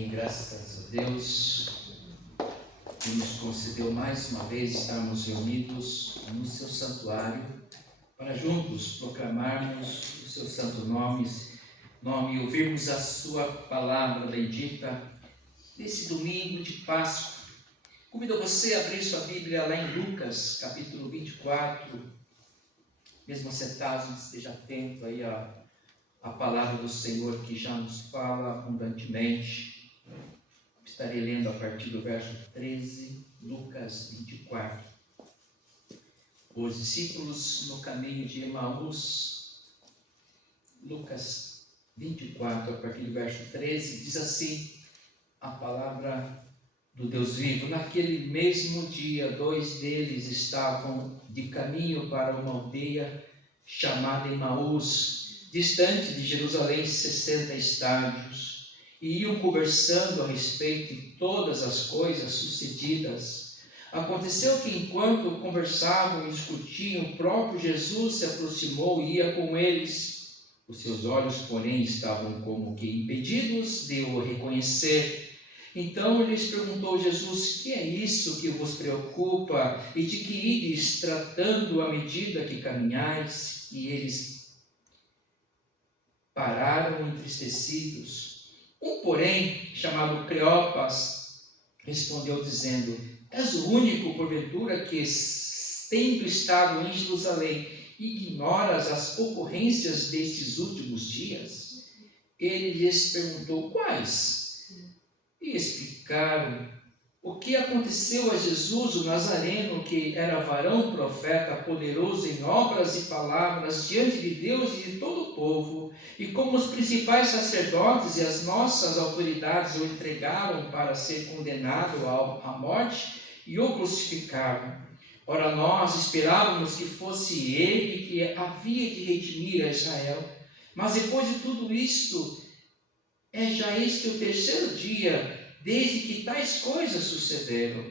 Amém, graças a Deus, que nos concedeu mais uma vez estarmos reunidos no seu santuário, para juntos proclamarmos o seu santo nome e ouvirmos a sua palavra bendita nesse domingo de Páscoa. Convido você a abrir sua Bíblia lá em Lucas, capítulo 24, mesmo sentado, esteja atento aí a palavra do Senhor que já nos fala abundantemente. Estarei lendo a partir do verso 13, Lucas 24. Os discípulos no caminho de Emaús, Lucas 24, a partir do verso 13, diz assim a palavra do Deus vivo. Naquele mesmo dia, 2 deles estavam de caminho para uma aldeia chamada Emaús, distante de Jerusalém 60 estádios, e iam conversando a respeito de todas as coisas sucedidas. Aconteceu que enquanto conversavam e discutiam, o próprio Jesus se aproximou e ia com eles. Os seus olhos, porém, estavam como que impedidos de o reconhecer. Então lhes perguntou Jesus: que é isso que vos preocupa e de que ides tratando à medida que caminhais? E eles pararam entristecidos. Um, porém, chamado Cleopas, respondeu dizendo: és o único, porventura, que, tendo estado em Jerusalém, ignoras as ocorrências destes últimos dias? Ele lhes perguntou: quais? E explicaram o que aconteceu a Jesus, o Nazareno, que era varão profeta, poderoso em obras e palavras diante de Deus e de todo o povo, e como os principais sacerdotes e as nossas autoridades o entregaram para ser condenado à morte e o crucificaram. Ora, nós esperávamos que fosse ele que havia de redimir a Israel. Mas depois de tudo isto, é já este o terceiro dia desde que tais coisas sucederam.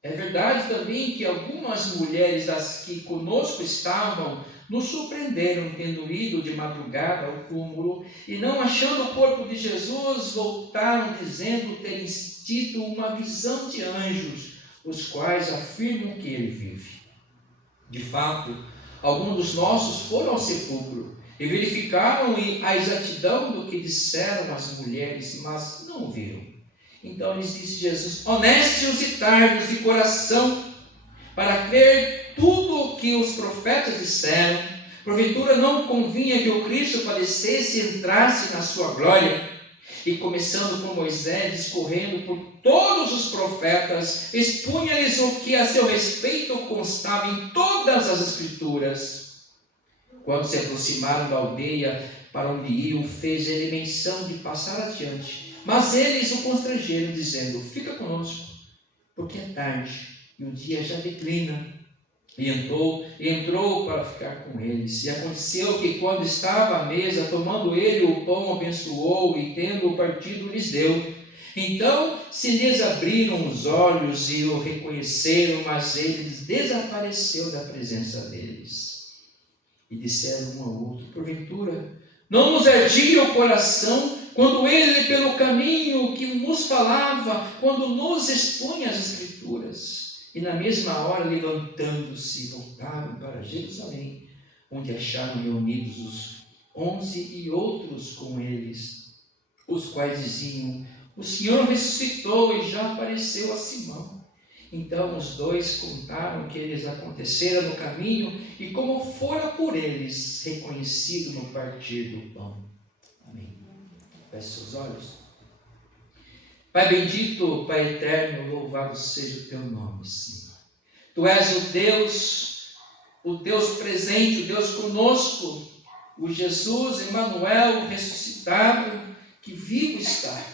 É verdade também que algumas mulheres das que conosco estavam nos surpreenderam, tendo ido de madrugada ao túmulo e não achando o corpo de Jesus, voltaram dizendo terem tido uma visão de anjos, os quais afirmam que ele vive. De fato, alguns dos nossos foram ao sepulcro e verificaram a exatidão do que disseram as mulheres, mas não o viram. Então lhes disse Jesus: honestos e tardos de coração, para crer tudo o que os profetas disseram, porventura não convinha que o Cristo padecesse e entrasse na sua glória? E começando com Moisés, discorrendo por todos os profetas, expunha-lhes o que a seu respeito constava em todas as Escrituras. Quando se aproximaram da aldeia para onde iam, fez ele menção de passar adiante. Mas eles o constrangeram, dizendo: fica conosco, porque é tarde e o dia já declina. E entrou para ficar com eles. E aconteceu que, quando estava à mesa, tomando ele o pão, abençoou e, tendo-o partido, lhes deu. Então se lhes abriram os olhos e o reconheceram, mas ele desapareceu da presença deles. E disseram um ao outro: porventura não nos ardia o coração quando ele, pelo caminho que nos falava, quando nos expunha as Escrituras? E na mesma hora, levantando-se, voltaram para Jerusalém, onde acharam reunidos os 11 e outros com eles, os quais diziam: o Senhor ressuscitou e já apareceu a Simão. Então os dois contaram o que lhes acontecera no caminho e como fora por eles reconhecido no partir do pão. Amém. Feche seus olhos. Pai bendito, Pai eterno, louvado seja o teu nome, Senhor. Tu és o Deus presente, o Deus conosco, o Jesus Emmanuel ressuscitado, que vivo está.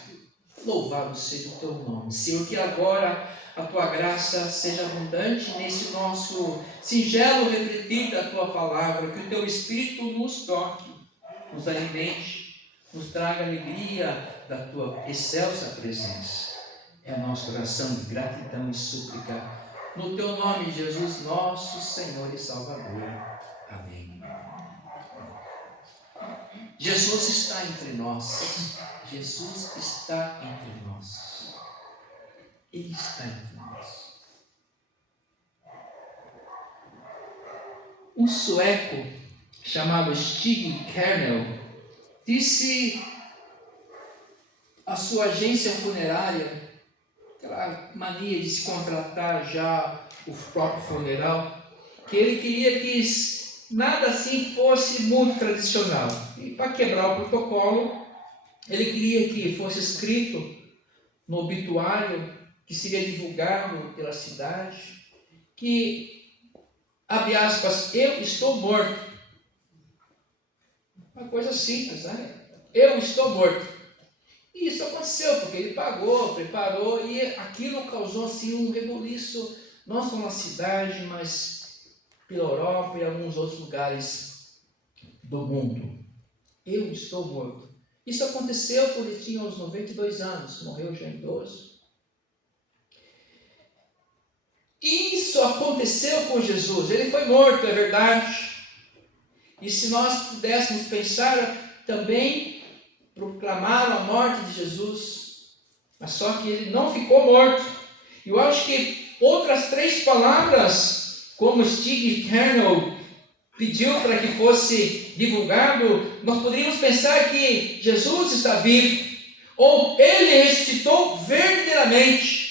Louvado seja o teu nome, Senhor, que agora a tua graça seja abundante nesse nosso singelo refletir da tua palavra, que o teu Espírito nos toque, nos alimente, nos traga alegria da tua excelsa presença. É a nossa oração de gratidão e súplica, no teu nome, Jesus, nosso Senhor e Salvador. Amém. Jesus está entre nós. Jesus está entre nós. Ele está entre nós. Um sueco chamado Stig Kernel disse à sua agência funerária, aquela mania de se contratar já o próprio funeral, que ele queria que nada assim fosse muito tradicional. E para quebrar o protocolo, ele queria que fosse escrito no obituário, que seria divulgado pela cidade, que, abre aspas, eu estou morto. Uma coisa simples, né? Eu estou morto. E isso aconteceu, porque ele pagou, preparou, e aquilo causou assim um rebuliço, não só na cidade, mas pela Europa e alguns outros lugares do mundo. Eu estou morto. Isso aconteceu quando ele tinha uns 92 anos, morreu já idoso. Isso aconteceu com Jesus, ele foi morto, é verdade. E se nós pudéssemos pensar também, proclamaram a morte de Jesus, mas só que ele não ficou morto. Eu acho que outras 3 palavras, como Stig Kernel pediu para que fosse divulgado, nós poderíamos pensar que Jesus está vivo, ou ele ressuscitou verdadeiramente.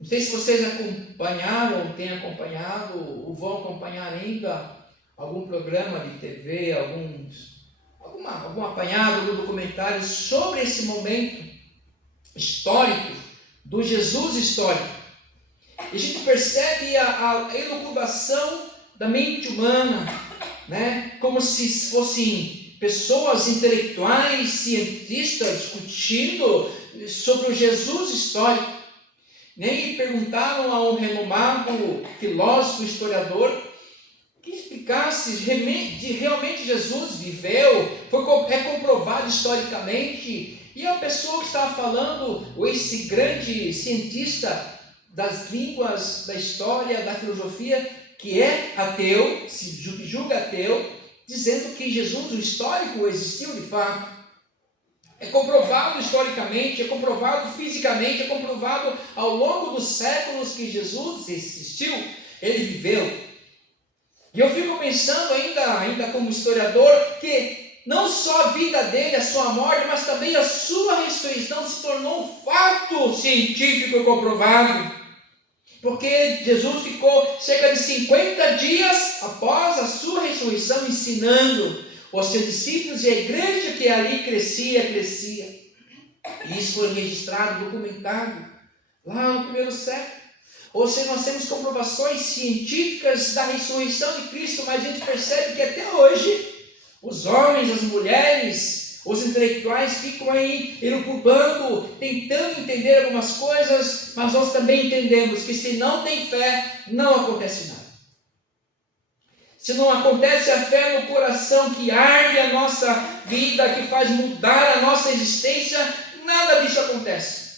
Não sei se vocês acompanharam ou têm acompanhado, ou vão acompanhar ainda algum programa de TV, algum apanhado do documentário sobre esse momento histórico, do Jesus histórico. E a gente percebe a elucubração da mente humana, né? Como se fossem pessoas intelectuais, cientistas, discutindo sobre o Jesus histórico. Nem perguntaram a um renomado filósofo, historiador, que explicasse realmente Jesus viveu, é comprovado historicamente, e a pessoa que estava falando, ou esse grande cientista das línguas, da história, da filosofia, que é ateu, se julga ateu, dizendo que Jesus, o histórico, existiu de fato. É comprovado historicamente, é comprovado fisicamente, é comprovado ao longo dos séculos que Jesus existiu, ele viveu. E eu fico pensando ainda como historiador, que não só a vida dele, a sua morte, mas também a sua ressurreição se tornou um fato científico comprovado. Porque Jesus ficou cerca de 50 dias após a sua ressurreição ensinando os seus discípulos e a igreja que ali crescia. E isso foi registrado, documentado lá no primeiro século. Ou seja, nós temos comprovações científicas da ressurreição de Cristo, mas a gente percebe que até hoje os homens, as mulheres, os intelectuais ficam aí elucubrando, tentando entender algumas coisas, mas nós também entendemos que se não tem fé, não acontece nada. Se não acontece a fé no coração que arde a nossa vida, que faz mudar a nossa existência, nada disso acontece.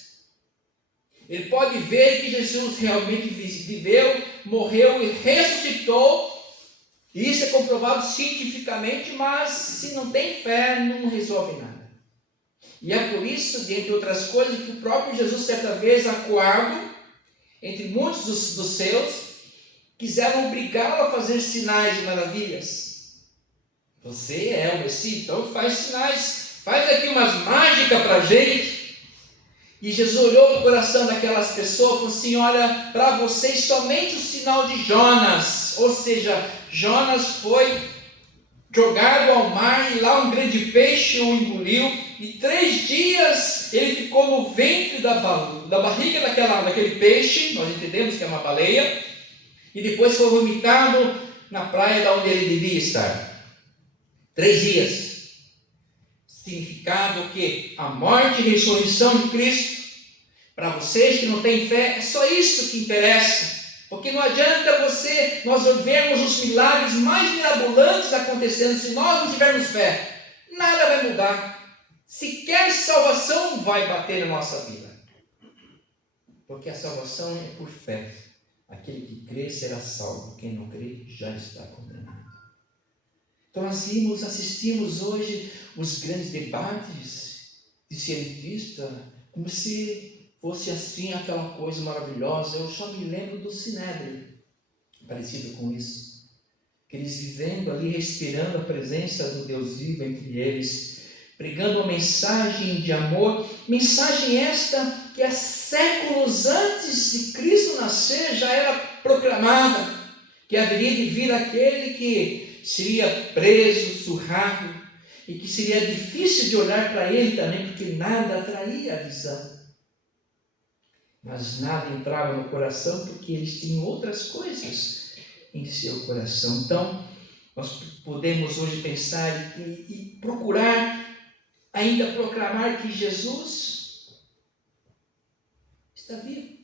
Ele pode ver que Jesus realmente viveu, morreu e ressuscitou. Isso é comprovado cientificamente, mas se não tem fé, não resolve nada. E é por isso, dentre outras coisas, que o próprio Jesus, certa vez, acuado, entre muitos dos seus, quiseram obrigá-lo a fazer sinais e maravilhas. Você é o Messias, então faz sinais, faz aqui umas mágicas para a gente. E Jesus olhou para o coração daquelas pessoas e falou assim: olha, para vocês somente o sinal de Jonas. Ou seja, Jonas foi jogado ao mar e lá um grande peixe o engoliu. E 3 dias ele ficou no ventre da barriga daquele peixe, nós entendemos que é uma baleia. E depois foi vomitado na praia da onde ele devia estar. 3 dias. Significado que a morte e ressurreição de Cristo, para vocês que não têm fé, é só isso que interessa. Porque não adianta nós vermos os milagres mais mirabolantes acontecendo se nós não tivermos fé. Nada vai mudar. Sequer salvação vai bater na nossa vida. Porque a salvação é por fé. Aquele que crê será salvo. Quem não crê já está condenado. Então nós assistimos hoje os grandes debates de cientista, como se fosse assim aquela coisa maravilhosa. Eu só me lembro do Sinédrio, parecido com isso. Eles vivendo ali, respirando a presença do Deus vivo entre eles, pregando uma mensagem de amor, mensagem esta que há séculos antes de Cristo nascer já era proclamada, que haveria de vir aquele que seria preso, surrado, e que seria difícil de olhar para ele também, porque nada atraía a visão. Mas nada entrava no coração, porque eles tinham outras coisas em seu coração. Então, nós podemos hoje pensar e procurar ainda proclamar que Jesus está vivo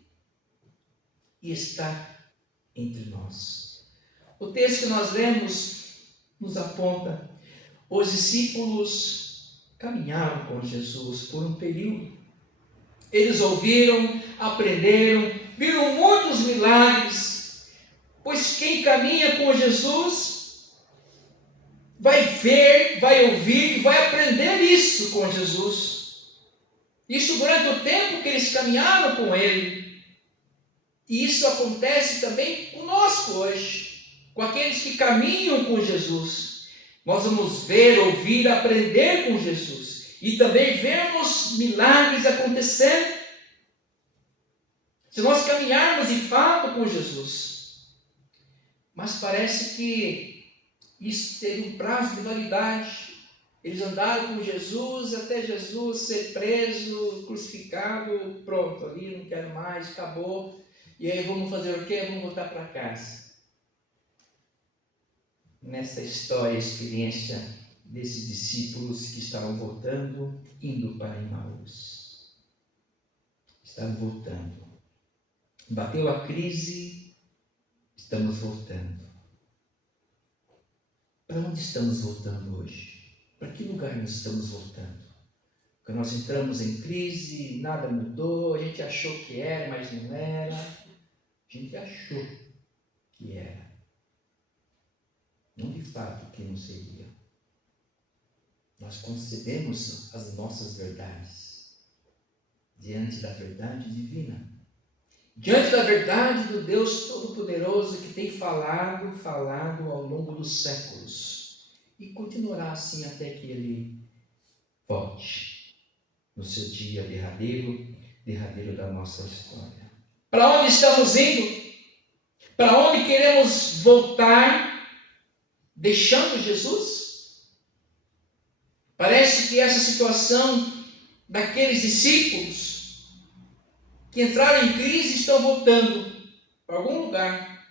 e está entre nós. O texto que nós lemos nos aponta: os discípulos caminharam com Jesus por um período. Eles ouviram, aprenderam, viram muitos milagres, pois quem caminha com Jesus vai ver, vai ouvir, vai aprender isso com Jesus. Isso durante o tempo que eles caminharam com Ele. E isso acontece também conosco hoje, com aqueles que caminham com Jesus. Nós vamos ver, ouvir, aprender com Jesus. E também vemos milagres acontecendo. Se nós caminharmos de fato com Jesus. Mas parece que isso teve um prazo de validade. Eles andaram com Jesus até Jesus ser preso, crucificado, pronto, ali não quero mais, acabou. E aí vamos fazer o quê? Vamos voltar para casa. Nessa história, a experiência desses discípulos que estavam voltando, indo para Emaús. Estavam voltando. Bateu a crise, estamos voltando. Para onde estamos voltando hoje? Para que lugar nós estamos voltando? Porque nós entramos em crise, nada mudou, a gente achou que era, mas não era. A gente achou que era. Não de fato que não seria. Nós concebemos as nossas verdades diante da verdade divina. Diante da verdade do Deus Todo-Poderoso que tem falado ao longo dos séculos. E continuará assim até que Ele volte no seu dia derradeiro da nossa história. Para onde estamos indo? Para onde queremos voltar, deixando Jesus? Parece que essa situação daqueles discípulos que entraram em crise estão voltando para algum lugar.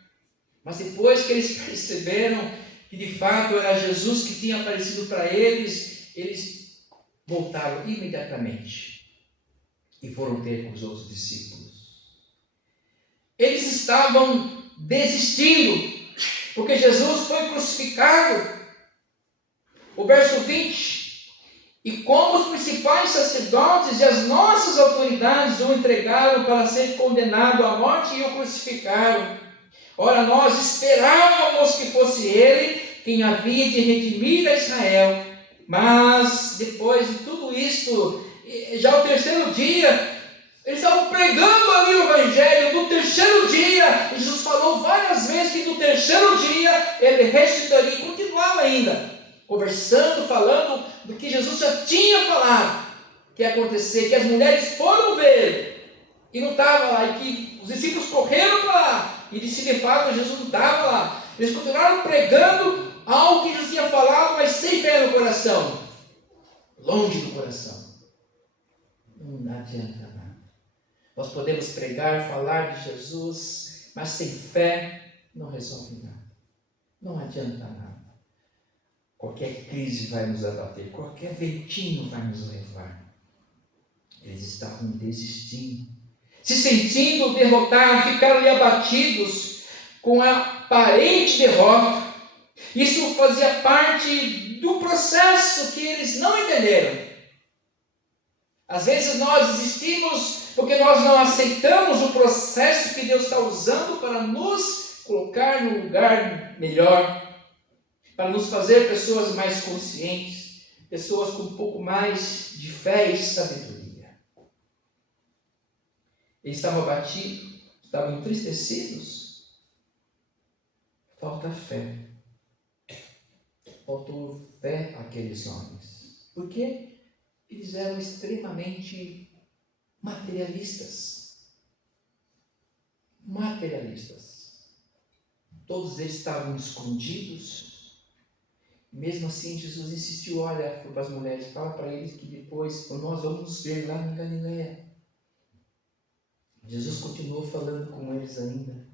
Mas depois que eles perceberam que de fato era Jesus que tinha aparecido para eles, eles voltaram imediatamente e foram ter com os outros discípulos. Eles estavam desistindo, porque Jesus foi crucificado. O verso 20: e como os principais sacerdotes e as nossas autoridades o entregaram para ser condenado à morte e o crucificaram. Ora, nós esperávamos que fosse ele quem havia de redimir a Israel. Mas, depois de tudo isto, já o terceiro dia, eles estavam pregando ali o Evangelho. No terceiro dia, Jesus falou várias vezes que no terceiro dia ele ressuscitaria e continuava ainda conversando, falando do que Jesus já tinha falado que ia acontecer, que as mulheres foram ver e não estava lá, e que os discípulos correram para lá e disse de fato Jesus não estava lá. Eles continuaram pregando algo que Jesus tinha falado, mas sem fé no coração, longe do coração. Não adianta nada. Nós podemos pregar, falar de Jesus, mas sem fé não resolve nada. Não adianta nada. Qualquer crise vai nos abater, qualquer ventinho vai nos levar. Eles estavam desistindo, se sentindo derrotados, ficaram ali abatidos com a aparente derrota. Isso fazia parte do processo que eles não entenderam. Às vezes nós desistimos porque nós não aceitamos o processo que Deus está usando para nos colocar num lugar melhor. para nos fazer pessoas mais conscientes, pessoas com um pouco mais de fé e sabedoria. Eles estavam abatidos, estavam entristecidos. Falta fé. Faltou fé àqueles homens. Porque eles eram extremamente materialistas. Todos eles estavam escondidos. Mesmo assim, Jesus insistiu, olha para as mulheres, fala para eles que depois nós vamos nos ver lá na Galileia. Jesus continuou falando com eles ainda,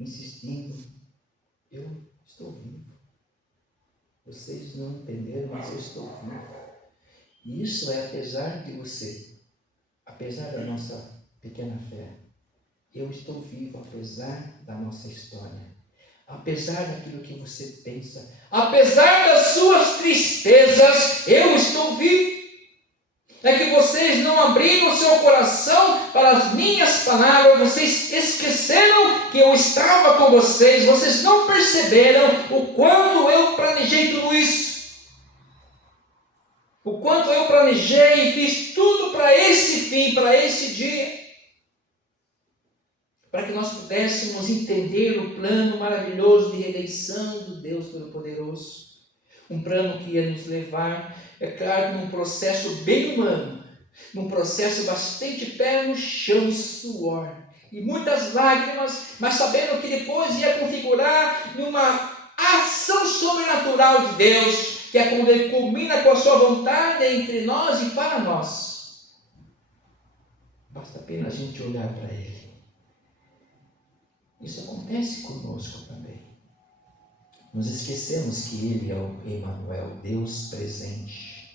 insistindo, eu estou vivo. Vocês não entenderam, mas eu estou vivo. E isso é apesar de você, apesar da nossa pequena fé. Eu estou vivo apesar da nossa história. Apesar daquilo que você pensa, apesar das suas tristezas, eu estou vivo. É que vocês não abriram o seu coração para as minhas palavras, vocês esqueceram que eu estava com vocês, vocês não perceberam o quanto eu planejei tudo isso. O quanto eu planejei e fiz tudo para esse fim, para esse dia. Para que nós pudéssemos entender o plano maravilhoso de redenção do Deus Todo-Poderoso. Um plano que ia nos levar, é claro, num processo bem humano, num processo bastante pé no chão e suor, e muitas lágrimas, mas sabendo que depois ia configurar numa ação sobrenatural de Deus, que é quando Ele culmina com a sua vontade entre nós e para nós. Basta apenas a gente olhar para Ele. Isso acontece conosco também. Nós esquecemos que Ele é o Emmanuel, Deus presente.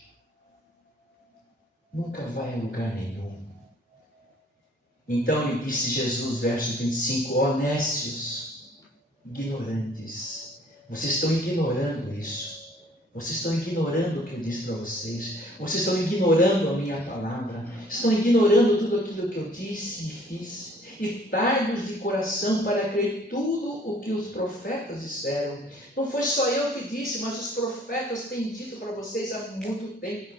Nunca vai a lugar nenhum. Então lhe disse Jesus, verso 25, ó nécios, ignorantes, vocês estão ignorando isso. Vocês estão ignorando o que eu disse para vocês. Vocês estão ignorando a minha palavra. Estão ignorando tudo aquilo que eu disse e fiz. E tardos de coração para crer tudo o que os profetas disseram. Não foi só eu que disse, mas os profetas têm dito para vocês há muito tempo.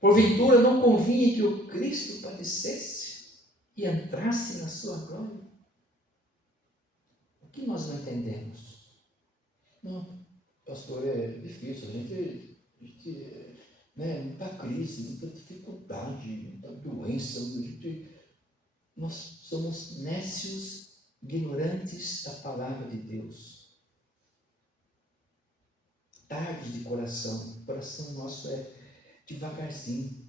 Porventura não convinha que o Cristo padecesse e entrasse na sua glória? O que nós não entendemos? Não, pastor, é difícil, a gente muita crise, muita dificuldade, muita doença, nós somos nécios, ignorantes da palavra de Deus. Tarde de coração, o coração nosso é devagarzinho.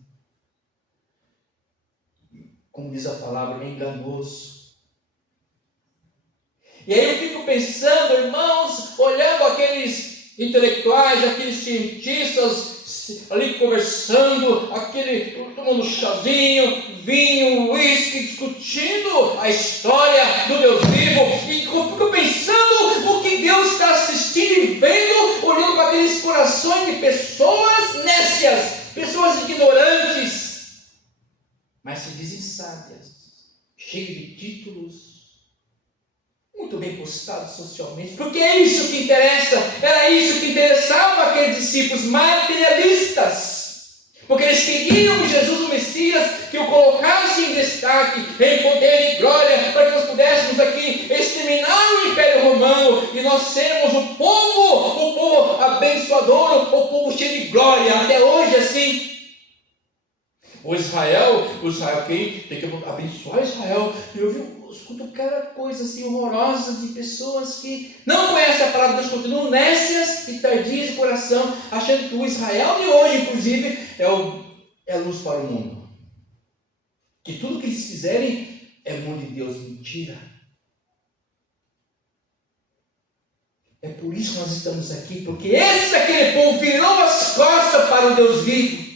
Como diz a palavra, é enganoso. E aí eu fico pensando, irmãos, olhando aqueles intelectuais, aqueles cientistas, ali conversando, tomando chazinho, vinho, uísque, discutindo a história do Deus vivo, e fico pensando no que Deus está assistindo e vendo, olhando para aqueles corações de pessoas nécias, pessoas ignorantes, mas se dizem sábias, cheias de títulos, muito bem postados socialmente, porque é isso que interessa, era isso que interessava aqueles discípulos materialistas, porque eles queriam Jesus o Messias, que o colocasse em destaque, em poder e glória, para que nós pudéssemos aqui exterminar o Império Romano, e nós sermos o povo abençoador, o povo cheio de glória, até hoje assim. O Israel, quem tem que abençoar Israel, eu escuto cada coisa assim horrorosa de pessoas que não conhecem a palavra de Deus, continuam nécias e tardias de coração, achando que o Israel de hoje, inclusive, é a luz para o mundo. Que tudo que eles fizerem é mão de Deus. Mentira. É por isso que nós estamos aqui, porque aquele povo virou as costas para o Deus vivo.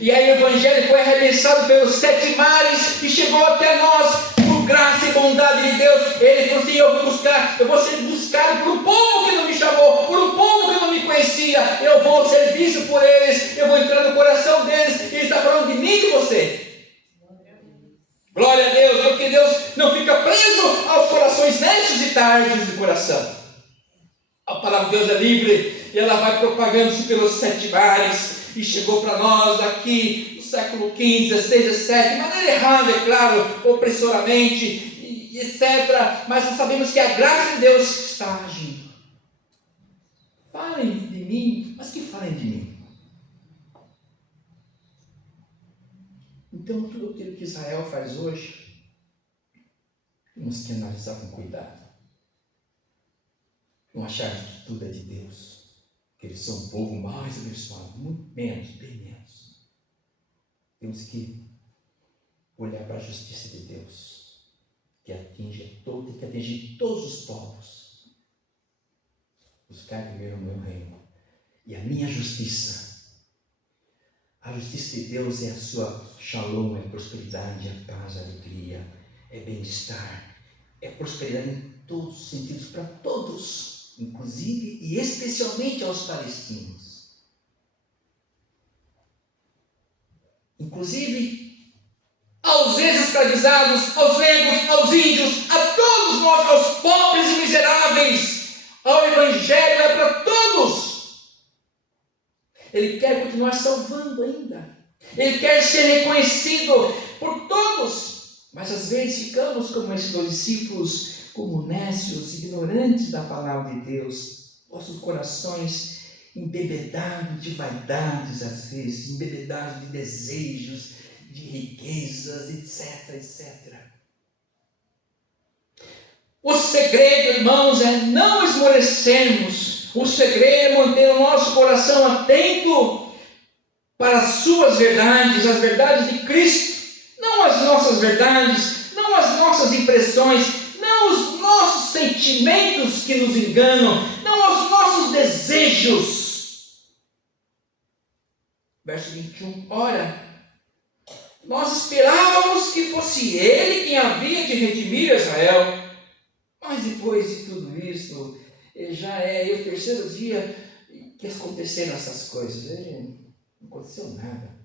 E aí o Evangelho foi arremessado pelos 7 mares e chegou até nós, por graça e bondade de Deus. Ele falou assim, eu vou ser buscado por um povo que não me chamou, por um povo que não me conhecia, eu vou ser visto por eles, eu vou entrar no coração deles. Ele está falando de mim e de você. Glória a Deus, porque Deus não fica preso aos corações necios e tardios de coração. A palavra de Deus é livre e ela vai propagando-se pelos 7 mares e chegou para nós aqui no século XV, XVI, XVII, de maneira errada, é claro, opressoramente, etc. Mas nós sabemos que a graça de Deus está agindo. Falem de mim, mas que falem de mim? Então, tudo aquilo que Israel faz hoje, temos que analisar com cuidado. Não achar que tudo é de Deus, que eles são um povo mais abençoado, muito menos, bem menos. Temos que olhar para a justiça de Deus, que atinge todo, que atinge todos os povos. Buscar primeiro o meu reino e a minha justiça. A justiça de Deus é a sua shalom, é prosperidade, é paz, é alegria, é bem-estar, é prosperidade em todos os sentidos, para todos, inclusive e especialmente aos palestinos. Inclusive aos ex-escravizados, aos negros, aos índios, a todos nós, aos pobres e miseráveis. Ao Evangelho é para todos. Ele quer continuar salvando ainda. Ele quer ser reconhecido por todos. Mas às vezes ficamos como esses dois discípulos, como nécios, ignorantes da palavra de Deus. Nossos corações embebedados de vaidades, às vezes, embebedados de desejos, de riquezas, etc, etc. O segredo, irmãos, é não esmorecermos. O segredo é manter o nosso coração atento para as suas verdades, as verdades de Cristo, não as nossas verdades, não as nossas impressões, não os nossos sentimentos que nos enganam, não os nossos desejos. Verso 21, ora, nós esperávamos que fosse Ele quem havia de redimir Israel, mas depois de tudo isso, já é o 3º dia que aconteceram essas coisas. Não aconteceu nada.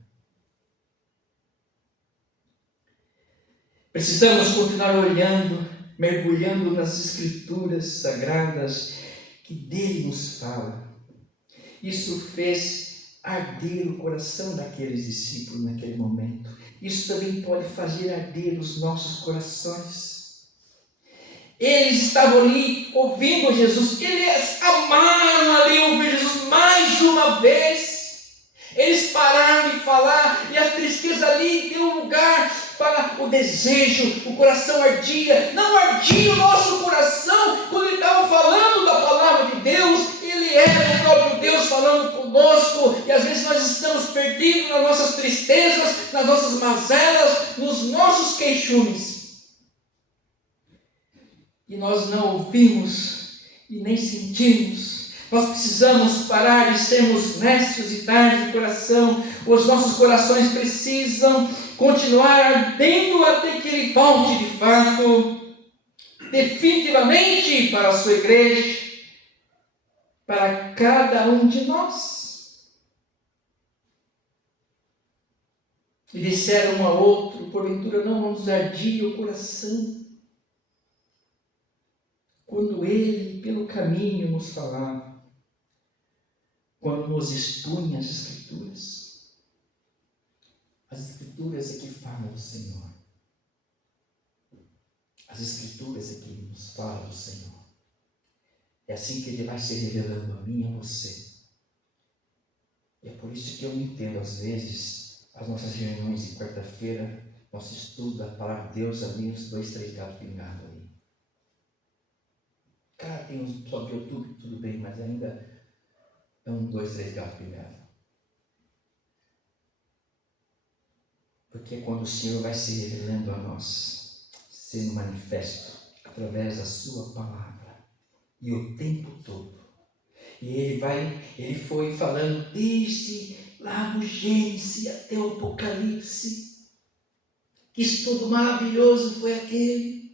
Precisamos continuar olhando, mergulhando nas Escrituras sagradas que dele nos fala. Isso fez arder o coração daqueles discípulos naquele momento. Isso também pode fazer arder os nossos corações. Eles estavam ali ouvindo Jesus, eles amaram ali ouvir Jesus mais uma vez. Eles pararam de falar e a tristeza ali deu lugar para o desejo, o coração ardia. Não ardia o nosso coração quando ele estava falando da palavra de Deus. Ele era o próprio Deus falando conosco e às vezes nós estamos perdidos nas nossas tristezas, nas nossas mazelas, nos nossos queixumes. E nós não ouvimos e nem sentimos. Nós precisamos parar de sermos nécios e tardios de coração. Os nossos corações precisam continuar ardendo até que Ele volte de fato, definitivamente para a sua igreja, para cada um de nós. E disseram um ao outro, porventura não nos ardia o coração quando Ele, pelo caminho, nos falava, quando nos expunha as Escrituras. As Escrituras é que falam do Senhor. As Escrituras é que nos falam do Senhor. É assim que Ele vai se revelando a mim e a você. E é por isso que eu não entendo, às vezes, as nossas reuniões de quarta-feira, nosso estudo da palavra de Deus, ali uns 2, 3 gatos pingados ali. Cara, tem uns só de YouTube, tudo bem, mas ainda é 1, 2, 3 gatos pingados. Porque é quando o Senhor vai se revelando a nós, sendo manifesto através da sua palavra, e o tempo todo. E ele foi falando desde lá do Gênesis até o Apocalipse, que estudo maravilhoso foi aquele.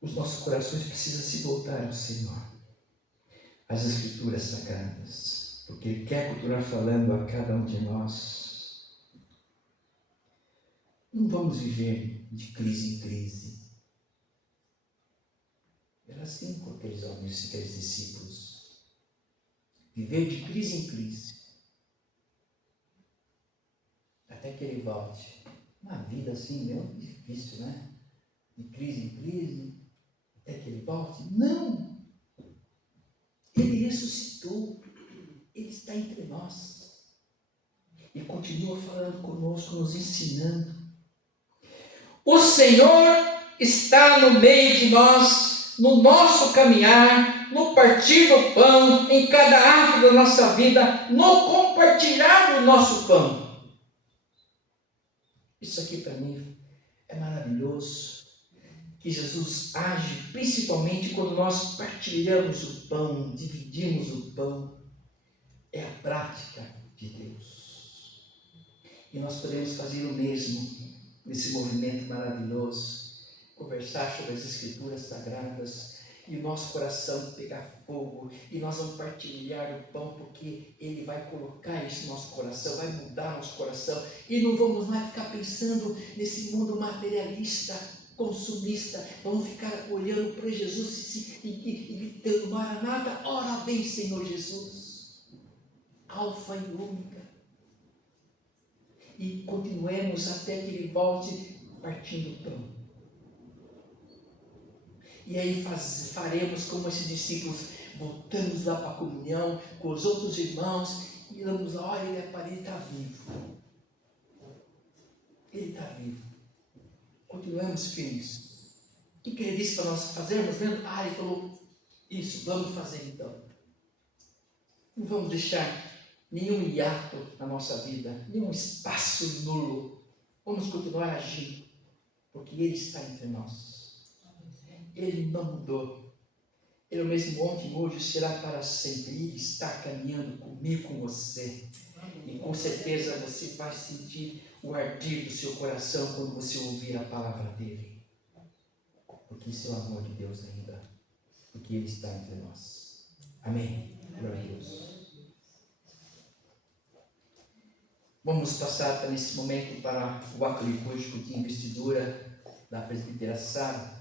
Os nossos corações precisam se voltar ao Senhor, às Escrituras sagradas, porque Ele quer continuar falando a cada um de nós. Não vamos viver de crise em crise. Era assim com aqueles homens, aqueles discípulos. Viver de crise em crise. Até que ele volte. Uma vida assim, meio difícil, né? De crise em crise. Até que ele volte. Não! Ele ressuscitou. Ele está entre nós. E continua falando conosco, nos ensinando. O Senhor está no meio de nós, no nosso caminhar, no partir do pão, em cada ato da nossa vida, no compartilhar do nosso pão. Isso aqui para mim é maravilhoso, que Jesus age principalmente quando nós partilhamos o pão, dividimos o pão. É a prática de Deus. E nós podemos fazer o mesmo nesse movimento maravilhoso, conversar sobre as Escrituras Sagradas e o nosso coração pegar fogo e nós vamos partilhar o pão, porque Ele vai colocar isso no nosso coração, vai mudar nosso coração e não vamos mais ficar pensando nesse mundo materialista, consumista. Vamos ficar olhando para Jesus e gritando: Maranata, ora vem, Senhor Jesus, Alfa e Ômega. E continuemos até que Ele volte partindo o pão. E aí faremos como esses discípulos, voltamos lá para a comunhão com os outros irmãos e vamos lá: olha, ele está vivo. Ele está vivo. Continuemos firmes. O que ele disse para nós fazermos mesmo? Ele falou: isso, vamos fazer então. Não vamos deixar nenhum hiato na nossa vida, nenhum espaço nulo. Vamos continuar agindo, porque Ele está entre nós. Ele não mudou. Ele é o mesmo ontem, hoje, será para sempre. Ele está caminhando comigo, com você. E com certeza você vai sentir o arder do seu coração quando você ouvir a palavra dEle. Porque isso é o amor de Deus ainda. Porque Ele está entre nós. Amém. Glória a Deus. Vamos passar nesse momento para o ato litúrgico de investidura da presbítera Sara.